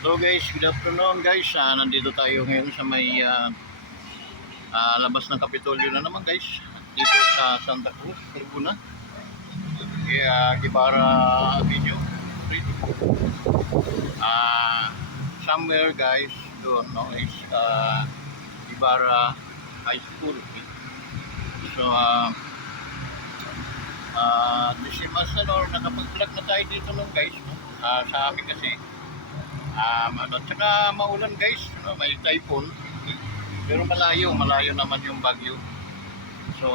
Hello guys, good afternoon guys. Nandito tayo ngayon sa may labas ng Kapitolyo na naman guys. Dito sa Santa Cruz, Laguna. Guevara Avenue Street. Somewhere guys, doon no, is Guevara High School. So, Disimas nakapag-vlog na tayo dito nung guys. No? Sa amin kasi, at saka maulan guys, no? May typhoon. Pero malayo naman yung Bagyo. So,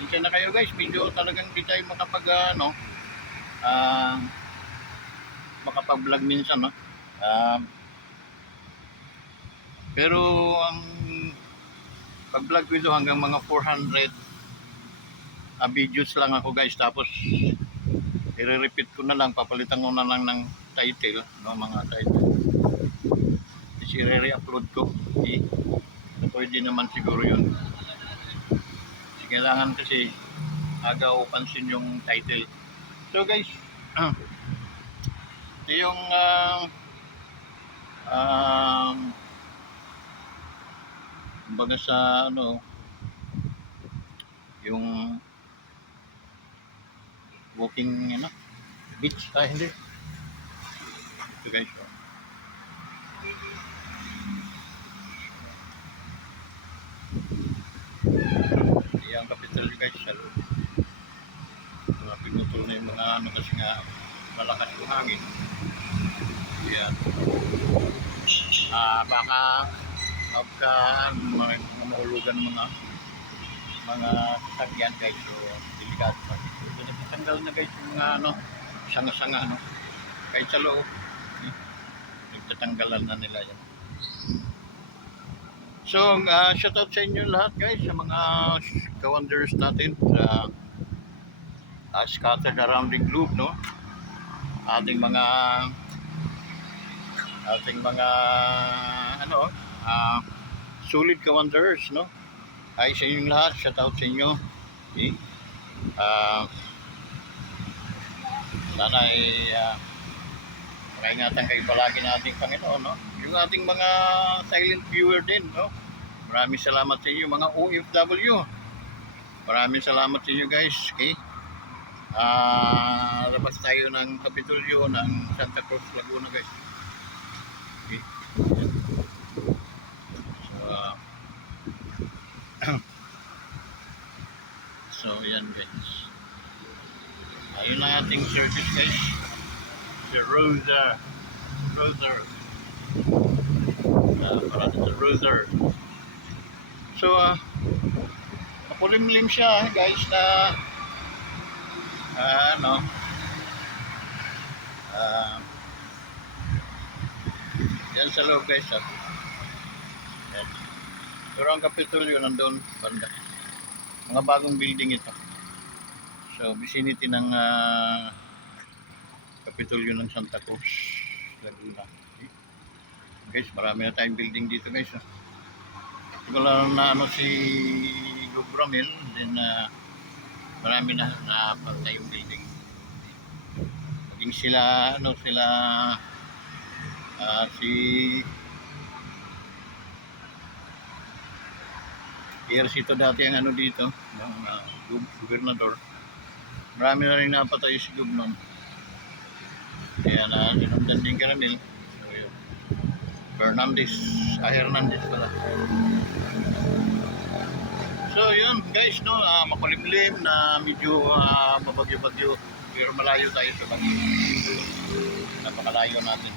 minsan na kayo guys, medyo talagang di tayo makapag-vlog minsan, no? Pero ang pag-vlog ko ito hanggang mga 400 videos lang ako guys, tapos i-repeat ko na lang, papalitan ko na lang ng title, no, mga title. Tapos i-re-upload ko. Pwede naman siguro yun. Kasi kailangan kasi aga o pansin yung title. So guys, ito yung baga sa ano, yung walking beach, hindi. Ito guys, yung capital guys, pinutol na yung mga kasi nga malakas yung hangin. Yan. Baka magka mahulugan ng mga sasakyan guys, so delikado pa. So natanggal na guys yung mga sanga-sanga kahit sa loob. Nagtatanggalan na nila yan. So shoutout sa inyo lahat guys, sa mga ka-wonders natin sa scattered around the globe, no? Ating mga solid ka-wonders, no? Ay sa inyong lahat, shoutout sa inyo. Okay? Sana ay makaingatan kayo palagi ng ating Panginoon, no? Yung ating mga silent viewer din, no? Maraming salamat sa inyo mga OFW. Maraming salamat sa inyo guys. Okay? Labas tayo ng Kapitolyo ng Santa Cruz, Laguna guys. Okay? So yan guys. Ayun ang ating service guys. The Rosa. Para sa Rosa. So makulimlim siya guys na yan sa loob guys. Yan. Pero ang Kapitolyo nandun banda. Mga bagong building ito. So vicinity ng Kapitolyo ng Santa Cruz, Laguna. Okay. Guys, marami na tayong building dito guys. Wala na si Gobramil, then marami na tayong building. Maging sila si PRC to dati ang dito, ng gobernador. Marami na rin napatay si Gobnon. Kaya sinundan din Caramel. So yun. Hernandez pala. So yun guys, no, makulimlim na medyo babagyo-bagyo, pero malayo tayo sa bagyo. Napakalayo natin.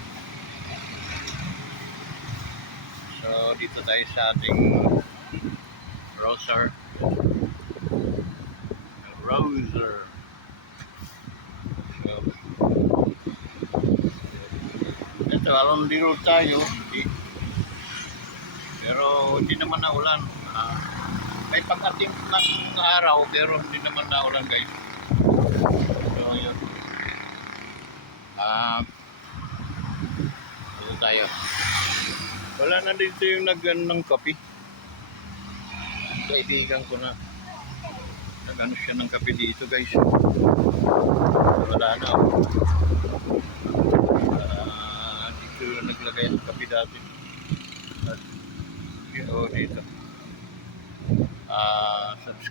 So dito tayo sa ating Rosa. So ito, along the road tayo, okay. Pero hindi naman naulan. May pag-atim ng araw pero hindi naman naulan guys. So yun. Dito tayo. Wala na dito yung ng kape. Kaibigan ko na nagano siya ng kape dito guys. Wala na.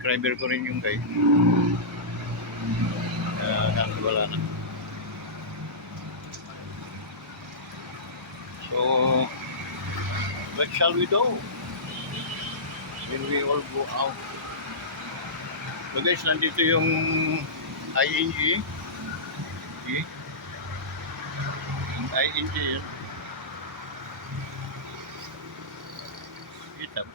subscriber ko rin yung guys. Wala na. So, what shall we do? When we all go out. So guys, nandito yung ING. Okay. Yung ING yun. Kita mo.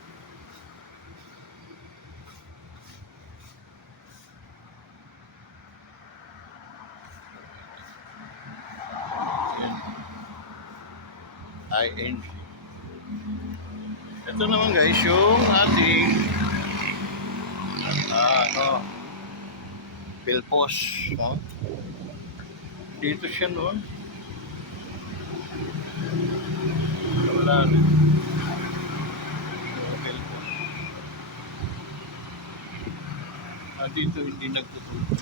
ING. Ito naman guys, yung ating Philpos. No? Dito siya noon. Wala rin. Philpos. Dito hindi nagtutulog.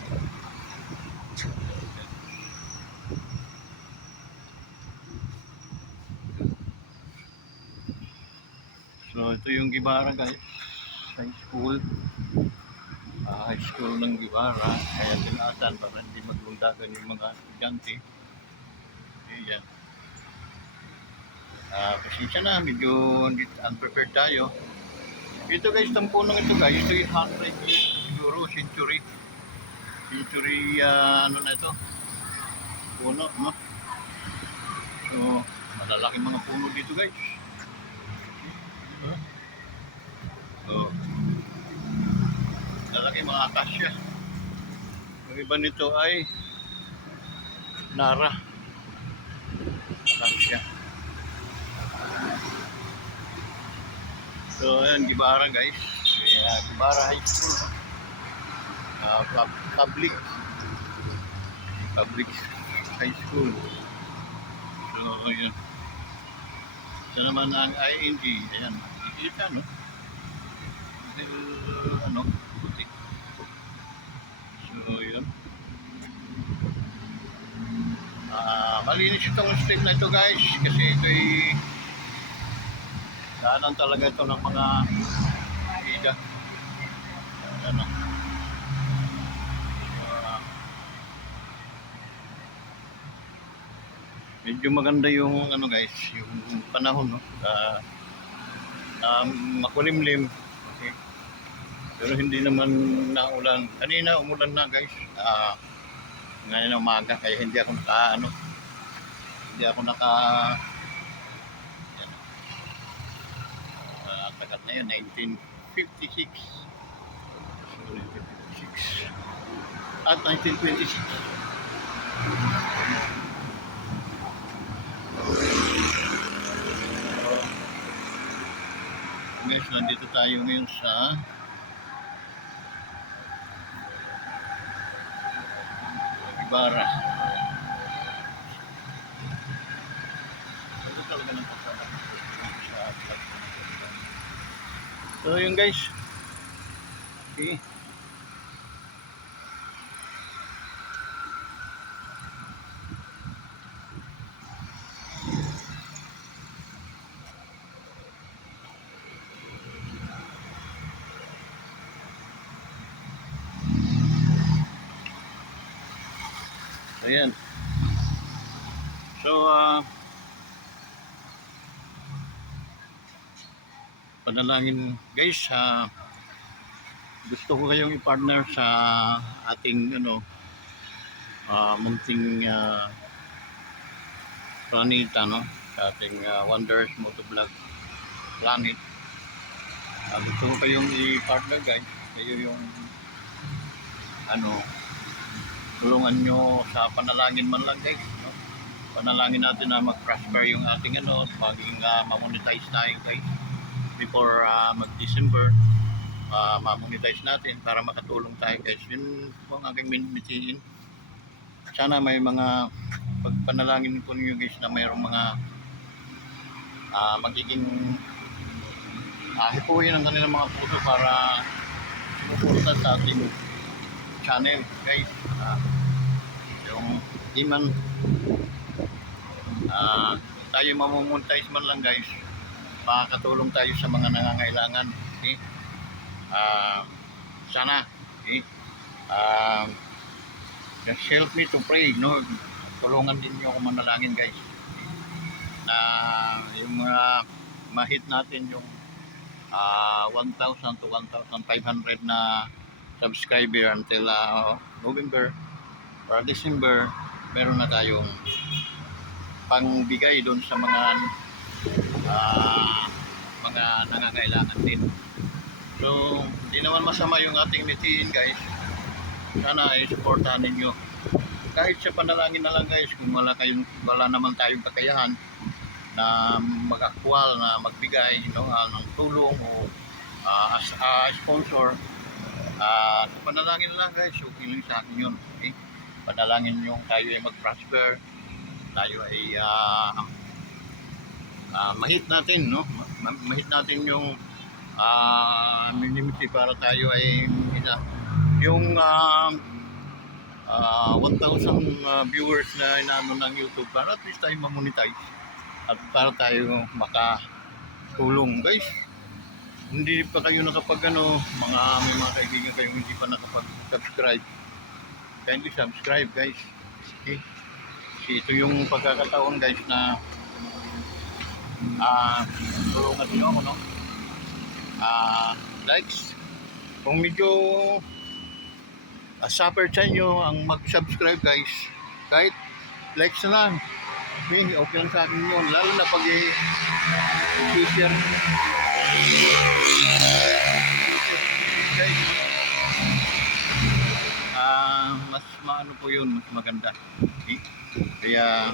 So ito yung Gibara guys, high school. High school ng Gibara, kaya tinaasan para hindi maglundagan yung mga estudyante. Ayan. Pasensya na, medyo unprepared tayo. Ito guys, itong punong ito guys, ito yung 100 siguro, century. Century, ano na ito? Puno, no? So, malalaki mga puno dito guys. So, lalaki mga akasya. Yung iba nito ay Nara. Akasya. So, ayan, Gibara guys. Gibara High School. Public High School. So, ayan. Ito naman ang ING. Ayan, nakikita, no? Ano, puti. So, yun. Malinis itong street na ito guys kasi ito'y daanan talaga ito ng mga ida. Ano. Medyo maganda yung ano guys, yung panahon, no? Makulimlim. Okay. Pero hindi naman naulan. Kanina umulan na guys. Ngayon umaga kaya hindi ako naka yan. Tagal na yun, 1956. So, 1956. At 1926. Guys, nandito tayo ngayon sa Gibara. Ito talaga ng pagkakas sa vlog. So yun guys. Okay. Ayan. So, panalangin guys, gusto ko kayong i-partner sa ating munting planeta, no? Sa ating Wonders Motovlog Planet. Gusto ko kayong i-partner guys. Kayo yung tulungan nyo sa panalangin man lang guys, no? Panalangin natin na mag-prosper yung ating maging ma-monetize tayo guys before mag-December. Ma-monetize natin para makatulong tayo guys. Yun po ang aking minimitiin. Sana may mga pagpanalangin po ninyo guys na mayroong mga magiging hipuin ang kanilang mga puso para sumuporta sa ating channel guys. Yung iman tayo mamumonetize man lang guys, makakatulong tayo sa mga nangangailangan. Okay? sana um, just help me to pray, no? Tulungan din niyo ako manalangin, guys, na yung mga ma-hit natin yung 1,000 to 1,500 na subscriber until November or December. Meron na tayong pangbigay doon sa mga nangangailangan din. So hindi naman masama yung ating mithiin, guys. Sana ay supportahan ninyo kahit sa panalangin na lang, guys. Kung wala naman tayong kakayahan na mag-akwal na magbigay, ng tulong o as a sponsor, sa panalangin na lang, guys. Okay lang sa akin yun. Okay? Panalangin yung tayo ay mag-prosper, tayo ay mahit natin, no? Mahit natin yung minimity para tayo ay yung 1,000 viewers na inaano ng YouTube, para at least tayo ma-monetize at para tayo makatulong, guys. Hindi pa kayo nakapag may mga kaibigan kayong hindi pa nakapag-subscribe, kindly subscribe, guys. Okay? Kasi ito yung pagkakataon, guys, na tulungan niyo ako, no? Likes. Kung medyo suffer sa inyo ang mag-subscribe, guys, kahit likes na lang, okay lang sa akin yun. Lalo na pag i-share, guys, mas maano po yun, mas maganda. Okay? Kaya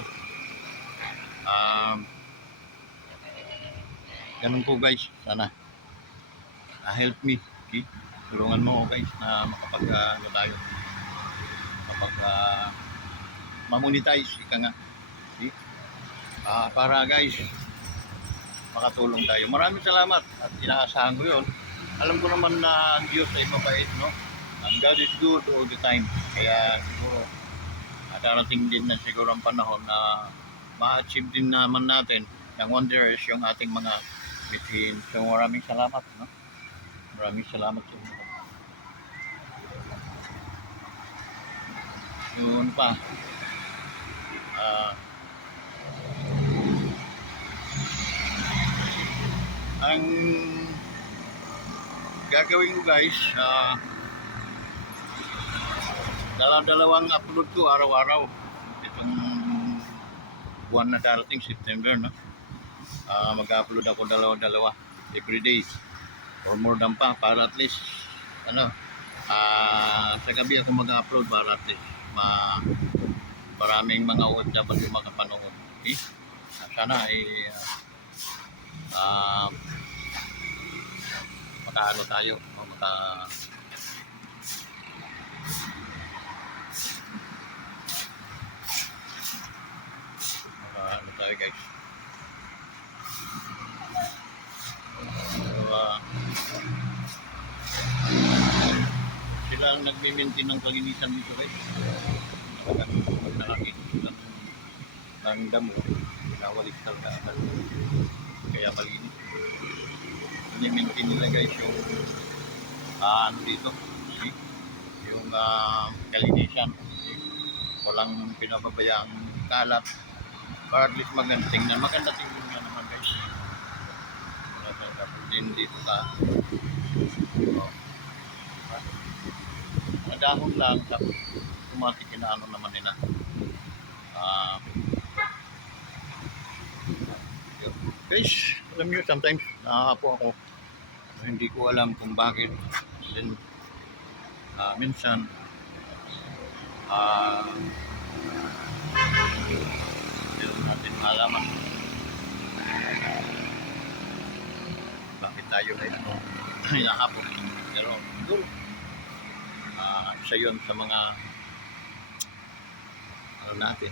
ganun po, guys. Sana help me. Okay? Tulungan mo, guys, na tayo ma-monetize, ika nga. Okay? Para, guys, makatulong tayo. Maraming salamat at inaasahan ko yun. Alam ko naman na ang Diyos ay mabait, no? And God is good all the time. Kaya siguro darating din na siguro ang panahon na ma-achieve din naman natin ng wonders yung ating mga mithiin. So maraming salamat, no? Maraming salamat sa inyo. Yun pa. Ang gagawin ko, guys, dalawang upload ko araw-araw itong buwan na darating, September, no? Mag-upload ako dalawa everyday or more than pa, para at least sa gabi ako mag-upload para at least maraming mga OFW makapanood. Okay? Sana ay makaano tayo o ano tayo, guys. Sila ang nagme-maintain ng kalinisan dito, guys. Pagkalaki ng damo, pinawalis talaga, kaya malinis. Nag-maintain nila, guys, yung ano dito, okay? Yung kalinisan, okay? Walang pinababayang kalat, para at least maganda tingnan nga naman, guys. Din dito sa dahon lang, tapos automatic na ano naman nila. Guys, alam nyo, sometimes nakakapo ako, hindi ko alam kung bakit. Then minsan hindi natin malaman bakit tayo na ito nakakapo. Pero siguro isa yun sa mga natin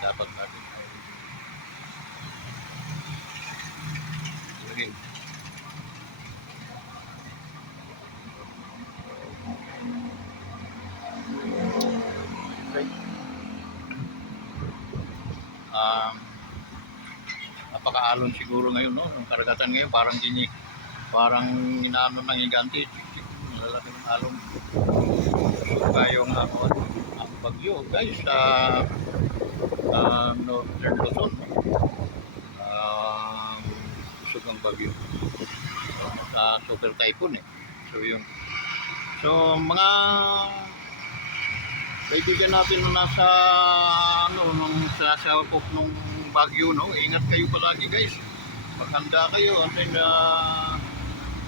dapat natin lagay. Okay. Napakaalon siguro ngayon, no? Ang karagatan ngayon parang parang inaano ng higante, malalaki ng alon. So tayong ang bagyo guys sa Northern Luzon. Usog ang bagyo sa super typhoon eh. So yun. So mga kaibigan natin na nasa nung sasakop nung bagyo, no, ingat kayo palagi guys, maghanda kayo. And then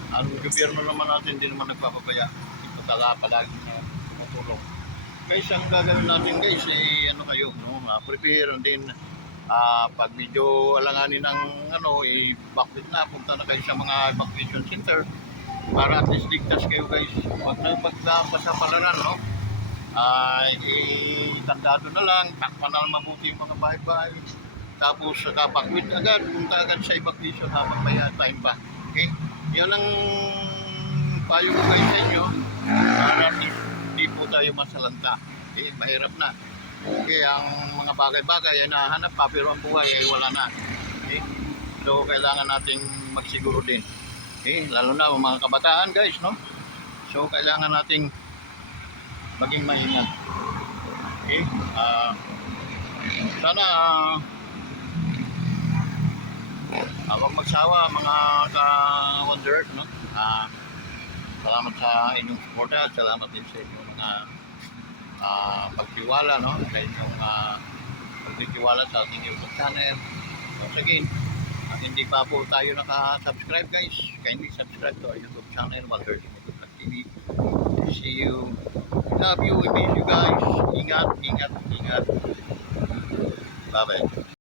ang gobyerno naman natin hindi naman nagpapabaya, ito tala palagi na tumutulong guys. Ang gagawin natin guys ano kayo, no, prepare. And then pag medyo alanganin ng i-backlit na, punta na kayo sa mga evacuation center para at least ligtas kayo guys. Wag na magpasapalaran, no, itandado na lang, takpan na mabuti yung mga bahay-bahay, tapos backlit agad, punta agad sa evacuation habang may time ba. Okay, yan ang payo ko guys sa inyo para hindi po tayo masalanta. Okay, mahirap na. Okay, ang mga bagay-bagay ay nahanap pa pero ang buhay ay wala na. Okay? So kailangan nating magsiguro din. Okay, lalo na mga kabataan guys, no? So kailangan nating maging maingat. Okay? Sana huwag magsawa mga ka-Wonder Earth, no? Salamat sa inyong suporta, salamat din sa inyong pagtiwala, no, sa inyong pagtitiwala sa ating YouTube channel. Once again, hindi pa po tayo naka-subscribe guys, kindly subscribe to our YouTube channel, Wonder Earth TV. See you, love you, we miss you guys. Ingat, ingat, ingat. Bye bye.